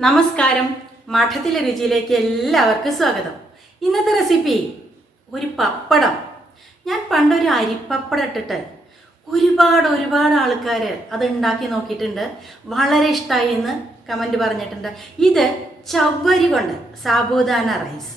നമസ്കാരം. മഠത്തിലെ രുചിയിലേക്ക് എല്ലാവർക്കും സ്വാഗതം. ഇന്നത്തെ റെസിപ്പി ഒരു പപ്പടം. ഞാൻ പണ്ടൊരു അരിപ്പപ്പടം ഇട്ടിട്ട് ഒരുപാട് ഒരുപാട് ആൾക്കാർ അത് ഉണ്ടാക്കി നോക്കിയിട്ടുണ്ട്. വളരെ ഇഷ്ടമായി എന്ന് കമന്റ് പറഞ്ഞിട്ടുണ്ട്. ഇത് ചവ്വരി കൊണ്ട് സാബുദാന റൈസ്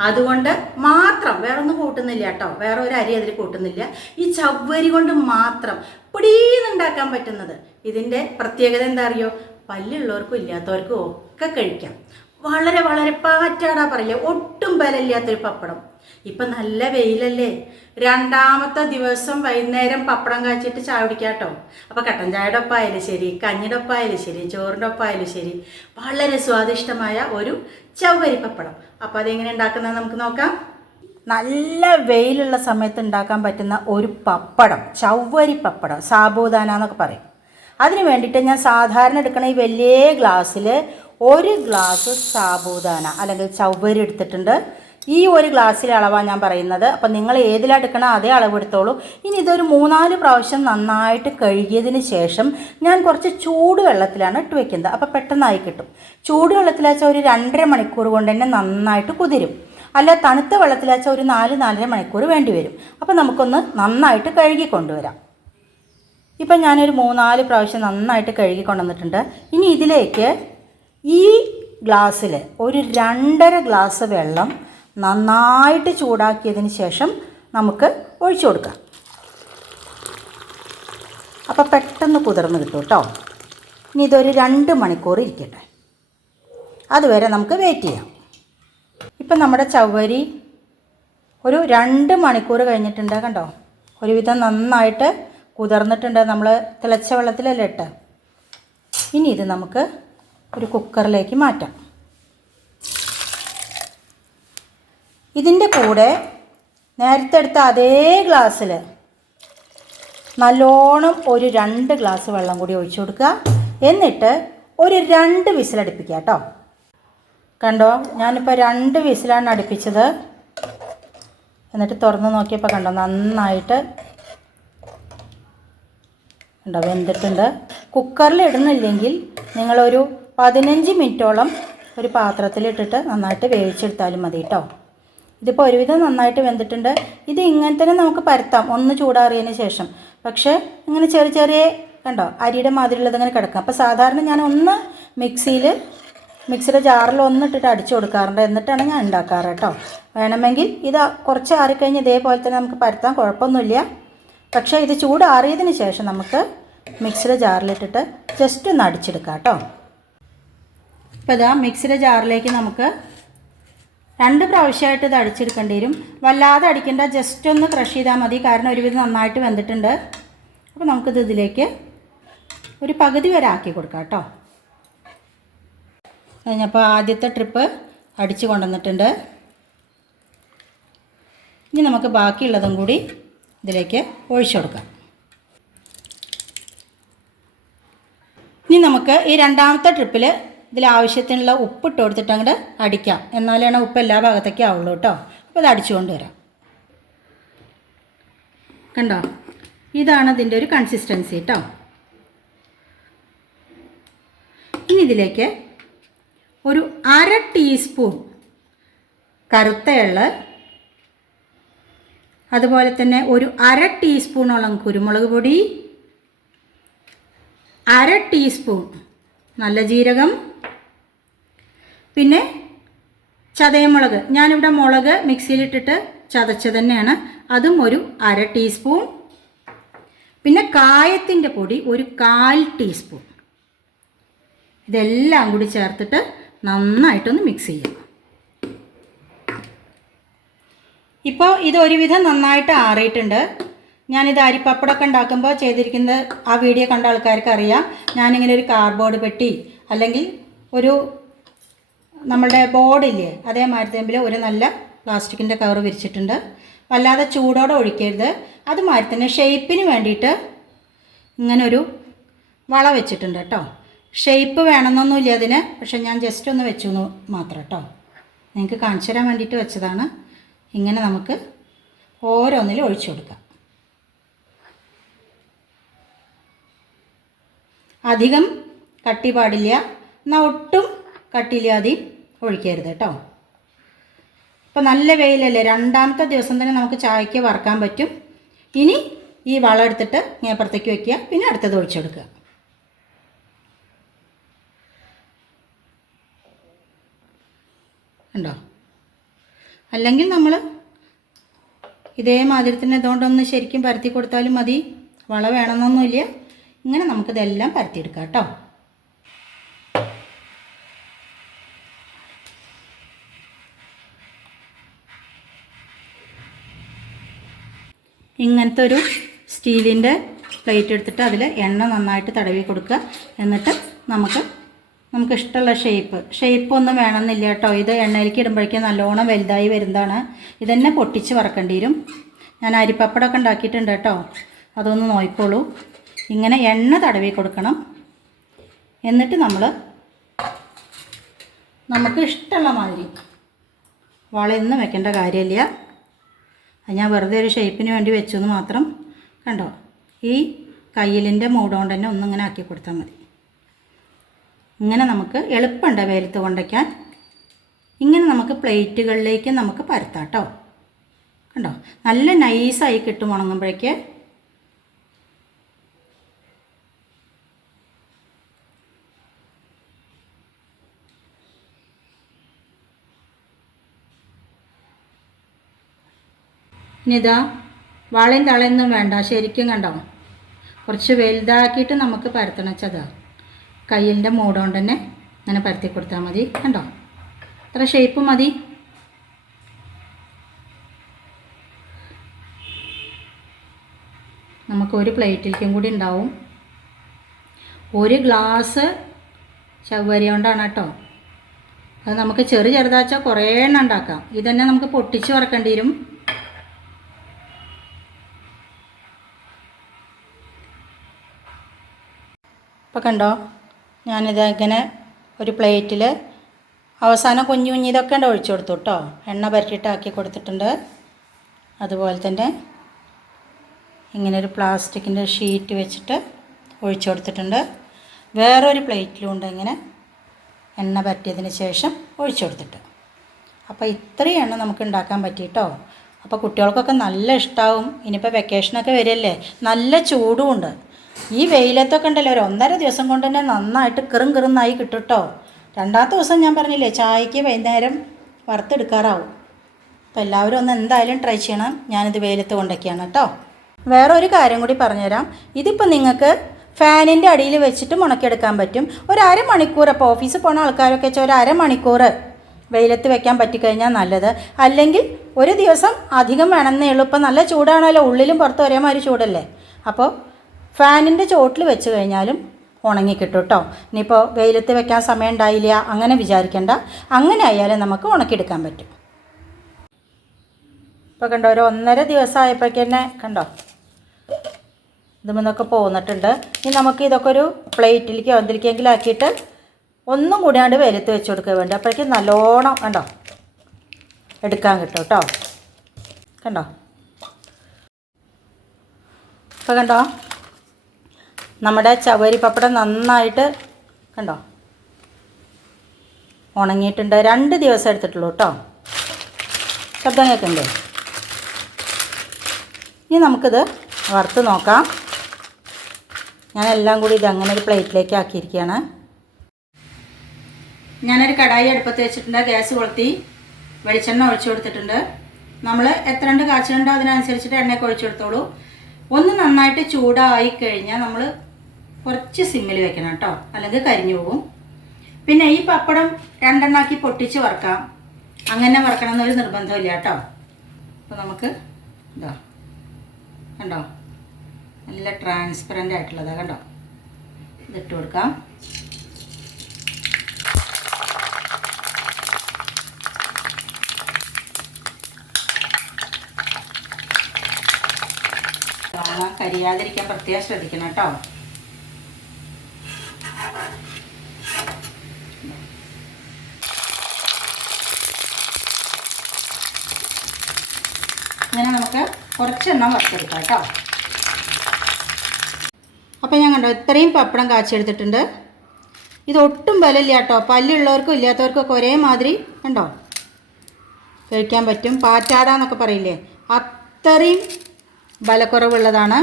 അതുകൊണ്ട് മാത്രം വേറെ ഒന്നും കൂട്ടുന്നില്ല കേട്ടോ. വേറെ ഒരു അരി അതിൽ കൂട്ടുന്നില്ല. ഈ ചവ്വരി കൊണ്ട് മാത്രം പൊടിയെന്നുണ്ടാക്കാൻ പറ്റുന്നത്. ഇതിന്റെ പ്രത്യേകത എന്താ അറിയോ? പല്ലുള്ളവർക്കും ഇല്ലാത്തവർക്കും ഒക്കെ കഴിക്കാം. വളരെ വളരെ പാറ്റാടാ പറയില്ല ഒട്ടും ബലമില്ലാത്തൊരു പപ്പടം. ഇപ്പം നല്ല വെയിലല്ലേ? രണ്ടാമത്തെ ദിവസം വൈകുന്നേരം പപ്പടം കാച്ചിട്ട് ചായ കുടിക്കാട്ടോ. അപ്പോൾ കട്ടൻ ചായയുടെ ഒപ്പായാലും ശരി കഞ്ഞിയുടെ ഒപ്പായാലും ശരി ചോറിന്റെ ഒപ്പായാലും ശരി വളരെ സ്വാദിഷ്ടമായ ഒരു ചവ്വരി പപ്പടം. അപ്പോൾ അതെങ്ങനെ ഉണ്ടാക്കുന്നത് നമുക്ക് നോക്കാം. നല്ല വെയിലുള്ള സമയത്ത് ഉണ്ടാക്കാൻ പറ്റുന്ന ഒരു പപ്പടം ചവ്വരി പപ്പടം സാബൂദാന എന്നൊക്കെ പറയും. അതിന് വേണ്ടിയിട്ട് ഞാൻ സാധാരണ എടുക്കണ ഈ വലിയ ഗ്ലാസ്സിൽ ഒരു ഗ്ലാസ് സാബൂദാന അല്ലെങ്കിൽ ചവ്വരി എടുത്തിട്ടുണ്ട്. ഈ ഒരു ഗ്ലാസ്സിലെ അളവാണ് ഞാൻ പറയുന്നത്. അപ്പം നിങ്ങൾ ഏതിലെടുക്കണോ അതേ അളവ് എടുത്തോളൂ. ഇനി ഇതൊരു മൂന്നാൽ പ്രാവശ്യം നന്നായിട്ട് കഴുകിയതിന് ശേഷം ഞാൻ കുറച്ച് ചൂടുവെള്ളത്തിലാണ് ഇട്ട് വെക്കുന്നത്. അപ്പോൾ പെട്ടെന്നായി കിട്ടും. ചൂട് വെള്ളത്തിലാച്ചാൽ ഒരു രണ്ടര മണിക്കൂർ കൊണ്ട് തന്നെ നന്നായിട്ട് കുതിരും. അല്ല തണുത്ത വെള്ളത്തിലാച്ചാൽ ഒരു നാല് നാലര മണിക്കൂർ വേണ്ടി വരും. അപ്പോൾ നമുക്കൊന്ന് നന്നായിട്ട് കഴുകി കൊണ്ടുവരാം. ഇപ്പം ഞാനൊരു മൂന്നാൽ പ്രാവശ്യം നന്നായിട്ട് കഴുകി കൊണ്ടുവന്നിട്ടുണ്ട്. ഇനി ഇതിലേക്ക് ഈ ഗ്ലാസ്സിൽ ഒരു രണ്ടര ഗ്ലാസ് വെള്ളം നന്നായിട്ട് ചൂടാക്കിയതിന് ശേഷം നമുക്ക് ഒഴിച്ചു കൊടുക്കാം. അപ്പോൾ പെട്ടെന്ന് കുതിർന്ന് കിട്ടും കേട്ടോ ഇനി ഇതൊരു രണ്ട് മണിക്കൂർ ഇരിക്കട്ടെ. അതുവരെ നമുക്ക് വെയിറ്റ് ചെയ്യാം. ഇപ്പം നമ്മുടെ ചവ്വരി ഒരു രണ്ട് മണിക്കൂർ കഴിഞ്ഞിട്ടുണ്ട് കണ്ടോ? ഒരുവിധം നന്നായിട്ട് കുതിർന്നിട്ടുണ്ട് നമ്മൾ തിളച്ച വെള്ളത്തിലല്ലേ ഇട്ട്. ഇനി ഇത് നമുക്ക് ഒരു കുക്കറിലേക്ക് മാറ്റാം. ഇതിന്റെ കൂടെ നേരത്തെ എടുത്ത അതേ ഗ്ലാസ്സിൽ നല്ലോണം ഒരു രണ്ട് ഗ്ലാസ് വെള്ളം കൂടി ഒഴിച്ചു കൊടുക്കുക. എന്നിട്ട് ഒരു രണ്ട് വിസിലടുപ്പിക്കുക കേട്ടോ. കണ്ടോ? ഞാനിപ്പോൾ രണ്ട് വിസിലാണ് അടുപ്പിച്ചത്. എന്നിട്ട് തുറന്ന് നോക്കിയപ്പോൾ കണ്ടോ? നന്നായിട്ട് കണ്ടോ? വെന്തിട്ടുണ്ട്. കുക്കറിൽ ഇടുന്നില്ലെങ്കിൽ നിങ്ങളൊരു പതിനഞ്ച് മിനിറ്റോളം ഒരു പാത്രത്തിലിട്ടിട്ട് നന്നായിട്ട് വേവിച്ചെടുത്താലും മതി കേട്ടോ. ഇതിപ്പോൾ ഒരുവിധം നന്നായിട്ട് വെന്തിട്ടുണ്ട്. ഇത് ഇങ്ങനെ തന്നെ നമുക്ക് പരത്താം. ഒന്ന് ചൂടാറിയതിന് ശേഷം. പക്ഷേ ഇങ്ങനെ ചെറിയ ചെറിയ കണ്ടോ അരിയുടെ മാതിരിയുള്ളത് ഇങ്ങനെ കിടക്കാം. അപ്പോൾ സാധാരണ ഞാൻ ഒന്ന് മിക്സിയിൽ മിക്സിയുടെ ജാറിൽ ഒന്ന് ഇട്ടിട്ട് അടിച്ചു കൊടുക്കാറുണ്ട്. എന്നിട്ടാണ് ഞാൻ ഉണ്ടാക്കാറ് കേട്ടോ. വേണമെങ്കിൽ ഇത് കുറച്ച് ആറിക്കഴിഞ്ഞ് ഇതേപോലെ തന്നെ നമുക്ക് പരത്താം. കുഴപ്പമൊന്നുമില്ല. പക്ഷേ ഇത് ചൂടാറിയതിന് ശേഷം നമുക്ക് മിക്സിയുടെ ജാറിലിട്ടിട്ട് ജസ്റ്റ് ഒന്ന് അടിച്ചെടുക്കാം കേട്ടോ. ഇപ്പോൾ ഇതാ മിക്സിയുടെ ജാറിലേക്ക് നമുക്ക് രണ്ട് പ്രാവശ്യമായിട്ട് ഇത് അടിച്ചെടുക്കേണ്ടി വരും. വല്ലാതെ അടിക്കേണ്ട ജസ്റ്റ് ഒന്ന് ക്രഷ് ചെയ്താൽ മതി. കാരണം ഒരുവിധം നന്നായിട്ട് വെന്തിട്ടുണ്ട്. അപ്പോൾ നമുക്കിത് ഇതിലേക്ക് ഒരു പകുതി വരെ ആക്കി കൊടുക്കാം കേട്ടോ. കഴിഞ്ഞപ്പോൾ ആദ്യത്തെ ട്രിപ്പ് അടിച്ചു കൊണ്ടുവന്നിട്ടുണ്ട്. ഇനി നമുക്ക് ബാക്കിയുള്ളതും കൂടി ഇതിലേക്ക് ഒഴിച്ചു കൊടുക്കാം. ഇനി നമുക്ക് ഈ രണ്ടാമത്തെ ട്രിപ്പിൽ ഇതിൽ ആവശ്യത്തിനുള്ള ഉപ്പ് ഇട്ട് കൊടുത്തിട്ട് അങ്ങോട്ട് അടിക്കാം. എന്നാലാണ് ഉപ്പ് എല്ലാ ഭാഗത്തേക്കും ആവുള്ളൂ കേട്ടോ. അപ്പോൾ ഇത് അടിച്ചുകൊണ്ട് വരാം. കണ്ടോ? ഇതാണ് ഇതിന്റെ ഒരു കൺസിസ്റ്റൻസി കേട്ടോ ഇനി ഇതിലേക്ക് ഒരു അര ടീസ്പൂൺ കറുത്ത എള്ള് അതുപോലെ തന്നെ ഒരു അര ടീസ്പൂണോളം കുരുമുളക് പൊടി അര ടീസ്പൂൺ നല്ല ജീരകം പിന്നെ ചതയമുളക്. ഞാനിവിടെ മുളക് മിക്സിയിലിട്ടിട്ട് ചതച്ച് തന്നെയാണ്. അതും ഒരു അര ടീസ്പൂൺ. പിന്നെ കായത്തിന്റെ പൊടി ഒരു കാൽ ടീസ്പൂൺ. ഇതെല്ലാം കൂടി ചേർത്തിട്ട് നന്നായിട്ടൊന്ന് മിക്സ് ചെയ്യുക ഇപ്പോൾ ഇത് ഒരുവിധം നന്നായിട്ട് ആറിയിട്ടുണ്ട്. ഞാനിത് അരിപ്പപ്പടമൊക്കെ ഉണ്ടാക്കുമ്പോൾ ചെയ്തിരിക്കുന്നത് ആ വീഡിയോ കണ്ട ആൾക്കാർക്ക് അറിയാം ഞാനിങ്ങനെ ഒരു കാർഡ്ബോർഡ് പെട്ടി അല്ലെങ്കിൽ ഒരു നമ്മളുടെ ബോർഡില്ലേ അതേമാതിരി തമ്മിൽ ഒരു നല്ല പ്ലാസ്റ്റിക്കിന്റെ കവർ വിരിച്ചിട്ടുണ്ട്. വല്ലാതെ ചൂടോടെ ഒഴിക്കരുത്. അതുമാതിരി തന്നെ ഷേപ്പിന് വേണ്ടിയിട്ട് ഇങ്ങനൊരു വള വെച്ചിട്ടുണ്ട് കേട്ടോ ഷേപ്പ് വേണമെന്നൊന്നുമില്ല അതിന് പക്ഷേ ഞാൻ ജസ്റ്റ് ഒന്ന് വെച്ചു എന്ന് മാത്രം കേട്ടോ നിങ്ങൾക്ക് കാണിച്ചു തരാൻ വേണ്ടിയിട്ട് വെച്ചതാണ്. ഇങ്ങനെ നമുക്ക് ഓരോന്നിലും ഒഴിച്ചു കൊടുക്കാം. അധികം കട്ടി പാടില്ല എന്നാൽ ഒട്ടും കട്ടിയില്ലാതെയും ഒഴിക്കരുത് കേട്ടോ ഇപ്പോൾ നല്ല വെയിലല്ലേ രണ്ടാമത്തെ ദിവസം തന്നെ നമുക്ക് ചായക്ക് വറക്കാൻ പറ്റും. ഇനി ഈ വളം എടുത്തിട്ട് ഇങ്ങേപ്പുറത്തേക്ക് വയ്ക്കുക പിന്നെ അടുത്തത് ഒഴിച്ചെടുക്കുക. ഉണ്ടോ അല്ലെങ്കിൽ നമ്മൾ ഇതേമാതിരി തന്നെ ഇതുകൊണ്ടൊന്ന് ശരിക്കും പരത്തി കൊടുത്താലും മതി. വള വേണമെന്നൊന്നുമില്ല. ഇങ്ങനെ നമുക്കിതെല്ലാം പരത്തിയെടുക്കാം കേട്ടോ ഇങ്ങനത്തെ ഒരു സ്റ്റീലിന്റെ പ്ലേറ്റ് എടുത്തിട്ട് അതിൽ എണ്ണ നന്നായിട്ട് തടവി കൊടുക്കുക. എന്നിട്ട് നമുക്ക് നമുക്ക് ഇഷ്ടമുള്ള ഷേപ്പ്. ഷേപ്പ് ഒന്നും വേണമെന്നില്ല കേട്ടോ. ഇത് എണ്ണയിലേക്ക് ഇടുമ്പോഴേക്കും നല്ലോണം വലുതായി വരുന്നതാണ്. ഇതന്നെ പൊട്ടിച്ച് വറക്കേണ്ടി വരും. ഞാൻ അരിപ്പപ്പടമൊക്കെ ഉണ്ടാക്കിയിട്ടുണ്ട് കേട്ടോ. അതൊന്ന് നോയിക്കോളൂ. ഇങ്ങനെ എണ്ണ തടവി കൊടുക്കണം. എന്നിട്ട് നമ്മൾ നമുക്ക് ഇഷ്ടമുള്ള മാതിരി വളയൊന്നും വെക്കേണ്ട കാര്യമില്ല. അത് ഞാൻ വെറുതെ ഒരു ഷേപ്പിന് വേണ്ടി വെച്ചു എന്ന് മാത്രം കണ്ടോ? ഈ കയ്യിലിന്റെ മൂടുകൊണ്ട് തന്നെ ഒന്നിങ്ങനെ ആക്കി കൊടുത്താൽ മതി. ഇങ്ങനെ നമുക്ക് എളുപ്പമുണ്ട് വെയിലത്ത് കൊണ്ടയ്ക്കാൻ. ഇങ്ങനെ നമുക്ക് പ്ലേറ്റുകളിലേക്ക് നമുക്ക് പരത്താം കേട്ടോ. കണ്ടോ? നല്ല നൈസായി കിട്ടും ഉണങ്ങുമ്പോഴേക്ക്. ഇനി ഇതാ വാളയും തളയൊന്നും വേണ്ട ശരിക്കും കണ്ടോ? കുറച്ച് വലുതാക്കിയിട്ട് നമുക്ക് പരത്തണം വെച്ചതാ കയ്യിന്റെ മൂടുകൊണ്ട് തന്നെ അങ്ങനെ പരത്തി കൊടുത്താൽ മതി കണ്ടോ? അത്ര ഷേപ്പ് മതി. നമുക്ക് ഒരു പ്ലേറ്റിലേക്കും കൂടി ഉണ്ടാവും. ഒരു ഗ്ലാസ് ചവ്വരി കൊണ്ടാണ് കേട്ടോ. അത് നമുക്ക് ചെറു ചെറുതാച്ചാൽ കുറേ എണ്ണം ഉണ്ടാക്കാം. ഇതന്നെ നമുക്ക് പൊട്ടിച്ച് വറക്കേണ്ടി വരും. ഇപ്പോൾ കണ്ടോ? ഞാനിത് ഇങ്ങനെ ഒരു പ്ലേറ്റിൽ അവസാനം കുഞ്ഞു കുഞ്ഞു ഇതൊക്കെ ഉണ്ട് ഒഴിച്ചു കൊടുത്തു കേട്ടോ എണ്ണ പരട്ടിയിട്ടാക്കി കൊടുത്തിട്ടുണ്ട്. അതുപോലെ തന്നെ ഇങ്ങനെ ഒരു പ്ലാസ്റ്റിക്കിന്റെ ഷീറ്റ് വെച്ചിട്ട് ഒഴിച്ചു കൊടുത്തിട്ടുണ്ട്. വേറൊരു പ്ലേറ്റിലും ഉണ്ട് ഇങ്ങനെ എണ്ണ പറ്റിയതിന് ശേഷം ഒഴിച്ചു കൊടുത്തിട്ട്. അപ്പോൾ ഇത്രയും എണ്ണ നമുക്ക് ഉണ്ടാക്കാൻ പറ്റിയിട്ടോ അപ്പോൾ കുട്ടികൾക്കൊക്കെ നല്ല ഇഷ്ടമാവും ഇനിയിപ്പോൾ വെക്കേഷനൊക്കെ വരില്ലേ നല്ല ചൂടുമുണ്ട് ഈ വെയിലത്തൊക്കെ ഉണ്ടല്ലോ ഒരു ഒന്നര ദിവസം കൊണ്ട് തന്നെ നന്നായിട്ട് കിറും കിറുന്നായി കിട്ടും കേട്ടോ രണ്ടാമത്തെ ദിവസം ഞാൻ പറഞ്ഞില്ലേ ചായക്ക് വൈകുന്നേരം വറുത്തെടുക്കാറാവും. അപ്പോൾ എല്ലാവരും ഒന്ന് എന്തായാലും ട്രൈ ചെയ്യണം. ഞാനിത് വെയിലത്ത് കൊണ്ടൊക്കെയാണ് കേട്ടോ. വേറെ ഒരു കാര്യം കൂടി പറഞ്ഞുതരാം. ഇതിപ്പോൾ നിങ്ങൾക്ക് ഫാനിന്റെ അടിയിൽ വെച്ചിട്ട് മുണക്കിയെടുക്കാൻ പറ്റും. ഒരു അരമണിക്കൂർ അപ്പോൾ ഓഫീസിൽ പോണ ആൾക്കാരൊക്കെ വെച്ചാൽ ഒരു അരമണിക്കൂർ വെയിലത്ത് വെക്കാൻ പറ്റിക്കഴിഞ്ഞാൽ നല്ലത്. അല്ലെങ്കിൽ ഒരു ദിവസം അധികം വേണമെന്നേ ഉള്ളൂ. ഇപ്പം നല്ല ചൂടാണല്ലോ ഉള്ളിലും പുറത്തും ഒരേമാതിരി ചൂടല്ലേ? അപ്പോൾ ഫാനിന്റെ ചോട്ടിൽ വെച്ച് കഴിഞ്ഞാലും ഉണങ്ങിക്കിട്ടും കേട്ടോ ഇനിയിപ്പോൾ വെയിലത്ത് വെക്കാൻ സമയം ഉണ്ടായില്ല അങ്ങനെ വിചാരിക്കേണ്ട. അങ്ങനെ ആയാലും നമുക്ക് ഉണക്കിയെടുക്കാൻ പറ്റും. ഇപ്പോൾ കണ്ടോ ഒരു ഒന്നര ദിവസം ആയപ്പോഴേക്ക് തന്നെ കണ്ടോ ഇതുമെന്നൊക്കെ പോന്നിട്ടുണ്ട്. ഇനി നമുക്ക് ഇതൊക്കെ ഒരു പ്ലേറ്റിലേക്കോ എന്തിലേക്കെങ്കിലും ആക്കിയിട്ട് ഒന്നും കൂടിയാണ്ട് വെയിലത്ത് വെച്ച് കൊടുക്കുക വേണ്ട. അപ്പോഴേക്കും നല്ലോണം കണ്ടോ? എടുക്കാൻ കിട്ടും കേട്ടോ കണ്ടോ? ഇപ്പോൾ കണ്ടോ? നമ്മുടെ ചവരി പപ്പടം നന്നായിട്ട് കണ്ടോ? ഉണങ്ങിയിട്ടുണ്ട്. രണ്ട് ദിവസം എടുത്തിട്ടുള്ളൂ കേട്ടോ. ശബ്ദം കേൾക്കണ്ടേ ഇനി നമുക്കിത് വറുത്ത് നോക്കാം. ഞാനെല്ലാം കൂടി ഇത് അങ്ങനെ ഒരു പ്ലേറ്റിലേക്ക് ആക്കിയിരിക്കുകയാണ്. ഞാനൊരു കടായി അടുപ്പത്ത് വെച്ചിട്ടുണ്ട്. ഗ്യാസ് കൊളുത്തി വെളിച്ചെണ്ണ ഒഴിച്ചു കൊടുത്തിട്ടുണ്ട്. നമ്മൾ എത്ര രണ്ട് കാച്ചിലുണ്ടോ അതിനനുസരിച്ചിട്ട് എണ്ണയൊക്കെ ഒഴിച്ചു കൊടുത്തോളൂ. ഒന്ന് നന്നായിട്ട് ചൂടായി കഴിഞ്ഞാൽ നമ്മൾ കുറച്ച് സിമ്മിൽ വെക്കണം കേട്ടോ. അല്ലെങ്കിൽ കരിഞ്ഞു പോകും. പിന്നെ ഈ പപ്പടം രണ്ടെണ്ണാക്കി പൊട്ടിച്ച് വറക്കാം. അങ്ങനെ വറക്കണം എന്നൊരു നിർബന്ധമില്ല കേട്ടോ. അപ്പോൾ നമുക്ക് ഇതാ കണ്ടോ? നല്ല ട്രാൻസ്പെറന്റ് ആയിട്ടുള്ളതാണ് കണ്ടോ? ഇതിട്ട് കൊടുക്കാം. കരിയാതിരിക്കാൻ പ്രത്യേകം ശ്രദ്ധിക്കണം കേട്ടോ ഇങ്ങനെ നമുക്ക് കുറച്ചെണ്ണം വറുത്തെടുക്കാം കേട്ടോ. അപ്പോൾ ഞാൻ കണ്ടോ ഇത്രയും പപ്പടം കാച്ചെടുത്തിട്ടുണ്ട് ഇതൊട്ടും ബലമില്ല കേട്ടോ. പല്ലുള്ളവർക്കും ഇല്ലാത്തവർക്കും ഒക്കെ ഒരേ മാതിരി കണ്ടോ? കഴിക്കാൻ പറ്റും. പാറ്റാട എന്നൊക്കെ പറയില്ലേ? അത്രയും ബലക്കുറവുള്ളതാണ്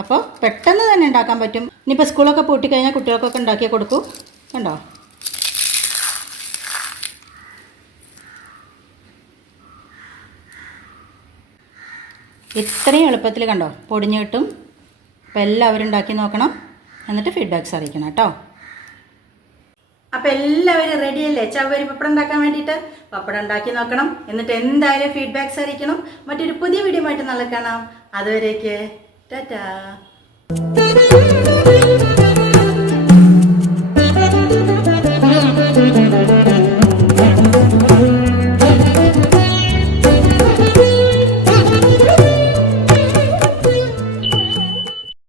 അപ്പോൾ പെട്ടെന്ന് തന്നെ ഉണ്ടാക്കാൻ പറ്റും. ഇനിയിപ്പോൾ സ്കൂളൊക്കെ പൂട്ടിക്കഴിഞ്ഞാൽ കുട്ടികൾക്കൊക്കെ ഉണ്ടാക്കി കൊടുക്കൂ. കണ്ടോ? ഇത്രയും എളുപ്പത്തിൽ കണ്ടോ? പൊടിഞ്ഞ് കിട്ടും. അപ്പോൾ എല്ലാവരും ഉണ്ടാക്കി നോക്കണം. എന്നിട്ട് ഫീഡ്ബാക്ക്സ് അറിയിക്കണം കേട്ടോ. അപ്പോൾ എല്ലാവരും റെഡിയല്ലേ ചവ്വരി പപ്പടം ഉണ്ടാക്കാൻ വേണ്ടിയിട്ട് പപ്പടം ഉണ്ടാക്കി നോക്കണം. എന്നിട്ട് എന്തായാലും ഫീഡ്ബാക്ക്സ് അറിയിക്കണം. മറ്റൊരു പുതിയ വീഡിയോ ആയിട്ട് നാളെ കാണാം. അതുവരേക്ക് ടാറ്റാ.